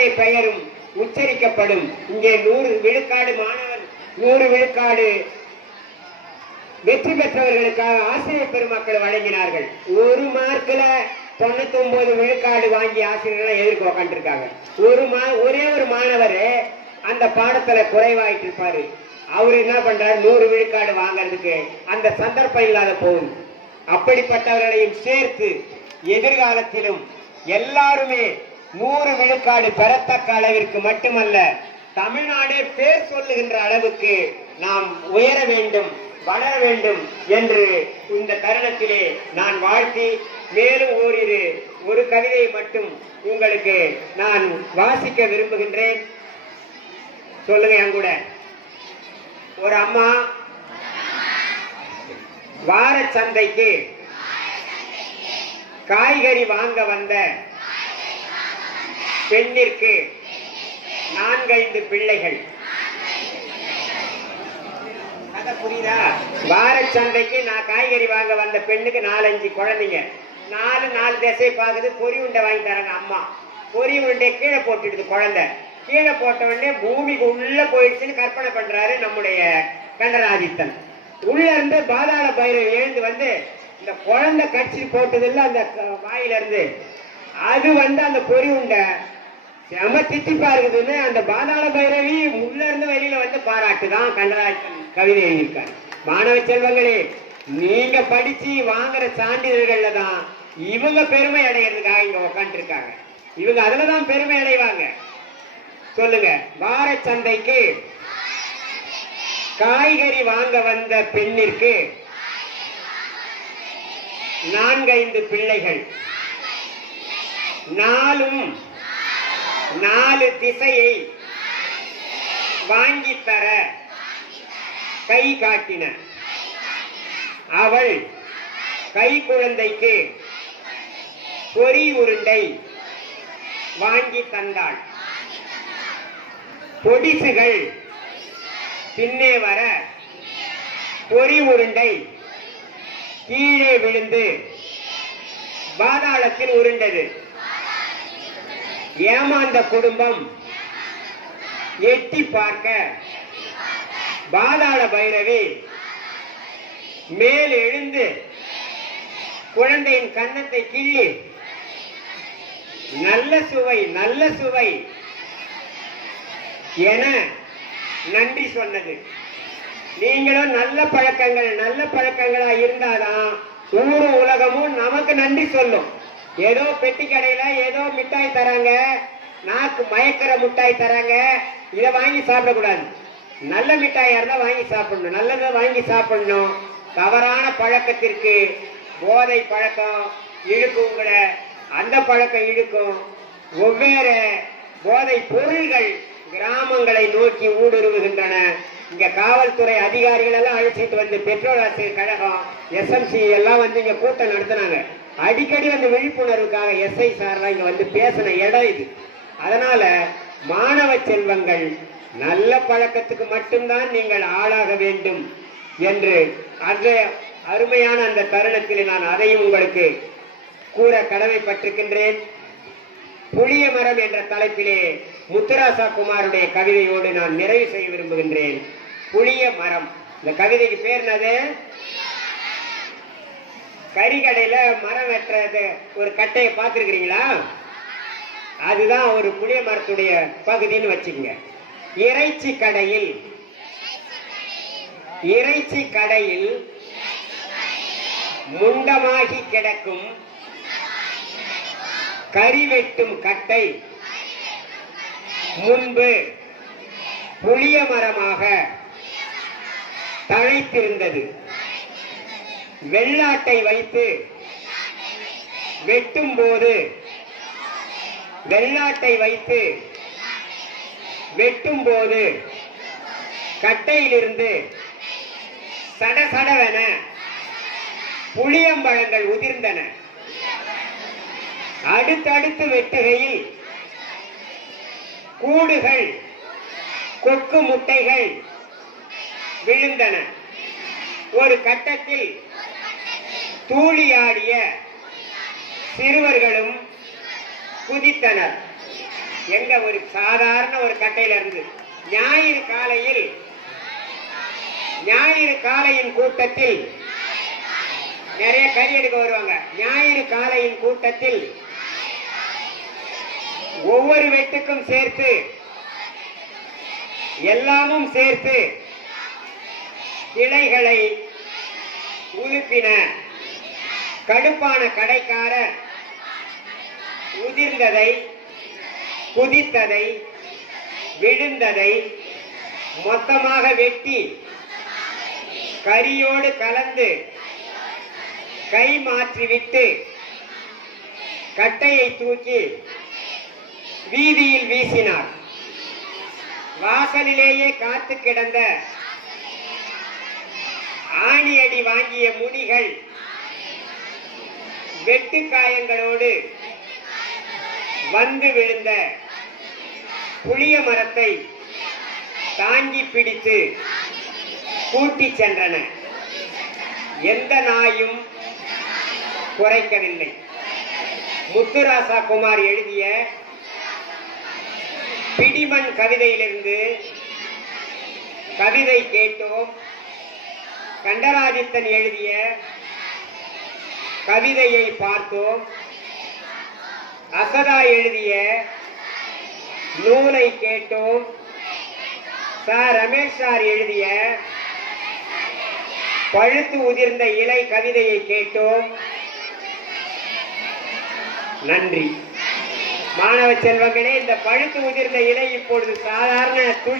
அத்தனை பெயரும் உச்சரிக்கப்படும். இங்கே 100 விழுக்காடு மாணவர் 100 விழுக்காடு வெற்றி பெற்றவர்களுக்காக ஆசிரியர் பெருமக்கள் வழங்கினார்கள். 1 மார்க்ல 99 விழுக்காடு வாங்கி ஆசிரியர்களை எதிர்க்க உட்காந்துருக்காங்க. ஒரே ஒரு மாணவர் அந்த பாடத்துல குறைவாயிட்டு இருப்பாரு. அவரு என்ன பண்றாரு, 100 விழுக்காடு வாங்கறதுக்கு அந்த சந்தர்ப்பம் இல்லாத போகுது. அப்படிப்பட்டவர்களையும் சேர்த்து எதிர்காலத்திலும் எல்லாருமே 100 விழுக்காடு பெறத்தக்க அளவிற்கு மட்டுமல்ல, தமிழ்நாடே பேர் சொல்லுகின்ற அளவுக்கு நாம் உயர வேண்டும், வளர வேண்டும் என்று இந்த தருணத்திலே நான் வாழ்த்தி, மேலும் ஒரு கவிதையை மட்டும் உங்களுக்கு நான் வாசிக்க விரும்புகின்றேன். சொல்லுங்க என் கூட. ஒரு அம்மா வார சந்தைக்கு காய்கறி வாங்க வந்த பெண்ணிற்கு 4-5 பிள்ளைகள். புரியுதா? வார சந்தைக்கு நான் காய்கறி வாங்க வந்த பெண்ணுக்கு 4-5 குழந்தைங்க. 4 திசை பாக்குது. பொறி உண்டை வாங்கி தராங்க அம்மா. பொறி உண்டை கீழே போட்டுடுது குழந்தை. கீழே போட்ட உடனே பூமிக்கு உள்ள போயிடுச்சுன்னு கற்பனை பண்றாரு நம்முடைய கண்டராதித்தன். உள்ள இருந்து பாதாள பைரவி எழுந்து வந்து இந்த குழந்தை கட்சி போட்டது இல்ல அந்த வாயில இருந்து அது வந்து அந்த பொறி உண்டை செம திட்டிப்பா இருக்குதுன்னு அந்த பாதாள பைரவி உள்ள இருந்து வெளியில வந்து பாராட்டுதான் கண்டராதித்தன் கவிதை எழுதியிருக்காரு. மாணவ செல்வங்களே, நீங்க படிச்சு வாங்குற சான்றிதழ்கள்ல தான் இவங்க பெருமை அடைகிறதுக்காக இங்க உட்காந்து இருக்காங்க. இவங்க அதுலதான் பெருமை அடைவாங்க. சொல்லுங்க. வார சந்தைக்கு காய்கறி வாங்க வந்த பெண்ணிற்கு 4-5 பிள்ளைகள். 4 திசையை வாங்கி தர கை காட்டின. அவள் கை குழந்தைக்கு பொறி உருண்டை வாங்கி தந்தாள். பொடிசுகள் பின்னே வர பொறி உருண்டை கீழே விழுந்து பாதாளத்தில் உருண்டது. ஏமாந்த குடும்பம் எட்டி பார்க்க பாதாள பைரவி மேல் எழுந்து குழந்தையின் கன்னத்தை கிள்ளி நல்ல சுவை என நன்றி சொன்னது. நீங்களும் நல்ல பழக்கங்களா இருந்தாதான் ஊரும் உலகமும் நமக்கு நன்றி சொல்லும். ஏதோ பெட்டி கடையில ஏதோ மிட்டாய் தராங்க, நாக்கு மயக்கிற மிட்டாய் தராங்க, இதை வாங்கி சாப்பிடக்கூடாது. நல்ல மிட்டாயா இருந்தா வாங்கி சாப்பிடணும், நல்லதை வாங்கி சாப்பிடணும். தவறான பழக்கத்திற்கு போதை பழக்கம் இழுக்கும் கூட, அந்த பழக்கம் இழுக்கும். வெவ்வேறு போதை பொருள்கள் கிராமங்களை நோக்கி ஊடுருவுகின்றன. இங்க காவல்துறை அதிகாரிகள் எல்லாம் அழைச்சிட்டு வந்து பெட்ரோல் ஆசிரியர் கழகம் SMC எல்லாம் வந்து இங்க கூட்டம் நடத்தினாங்க. அடிக்கடி வந்து விழிப்புணர்வுக்காக SI சார்லாம் இங்க வந்து பேசின இடம் இது. அதனால மாணவ செல்வங்கள் நல்ல பழக்கத்துக்கு மட்டும்தான் நீங்கள் ஆளாக வேண்டும் என்று அந்த அருமையான அந்த தருணத்தில் நான் அதையும் உங்களுக்கு கூற கடமைப்பட்டிருக்கின்றேன். புளிய மரம் என்ற தலைப்பிலே முத்துராசா குமாருடைய கவிதையோடு நான் நிறைவு செய்ய விரும்புகின்றேன். புளிய மரம். இந்த கவிதைக்கு பேர் என்னது? கறிக்கடையில மரம் வெட்டுறது ஒரு கட்டையை பார்த்துருக்கிறீங்களா? அதுதான் ஒரு புளிய மரத்துடைய பகுதின்னு வச்சுக்கோங்க. இறைச்சி கடையில் முண்டமாகி கிடக்கும் கறி வெட்டும் கட்டை முன்பு புளிய மரமாக தழைத்திருந்தது. வெள்ளாட்டை வைத்து வெட்டும் போது கட்டையிலிருந்து சடசடவென புளியம்பழங்கள் உதிர்ந்தன. அடுத்தடுத்து வெட்டுகையில் கூடுகள் கொக்கு முட்டைகள் விழுந்தன. ஒரு கட்டத்தில் தூளியாடிய சிறுவர்களும் குதித்தனர். எங்க ஒரு சாதாரண ஒரு கட்டையில இருந்து ஞாயிறு காலையின் கூட்டத்தில் நிறைய கறி எடுக்க வருவாங்க. ஞாயிறு காலையின் கூட்டத்தில் ஒவ்வொரு வெட்டுக்கும் சேர்த்து எல்லாமும் சேர்த்து கிளைகளை உலுப்பின. கடுப்பான கடைக்காரர் உதிர்ந்ததை, குதித்ததை, விழுந்ததை மொத்தமாக வெட்டி கரியோடு கலந்து கை மாற்றிவிட்டு கட்டையை தூக்கி வீதியில் வீசினார். வாசலிலேயே காத்து கிடந்த ஆணியடி வாங்கிய முனிகள் வெட்டு காயங்களோடு வந்து விழுந்த புளிய மரத்தை தாங்கி பிடித்து கூட்டி சென்றன. எந்த நாயும் குறைக்கவில்லை. முத்துராசா குமார் எழுதிய பிடிமண் கவிதையிலிருந்து கவிதை கேட்டோம். கண்டராதித்தன் எழுதிய கவிதையை பார்த்தோம். அசதா எழுதிய நூலை கேட்டோம். ரமேஷ் சார் எழுதிய பழுத்து உதிர்ந்த இலை கவிதையை கேட்டோம். நன்றி. மாணவ செல்வங்களே, இந்த பழுத்து உதிர்ந்த இலை இப்பொழுது சாதாரண துளி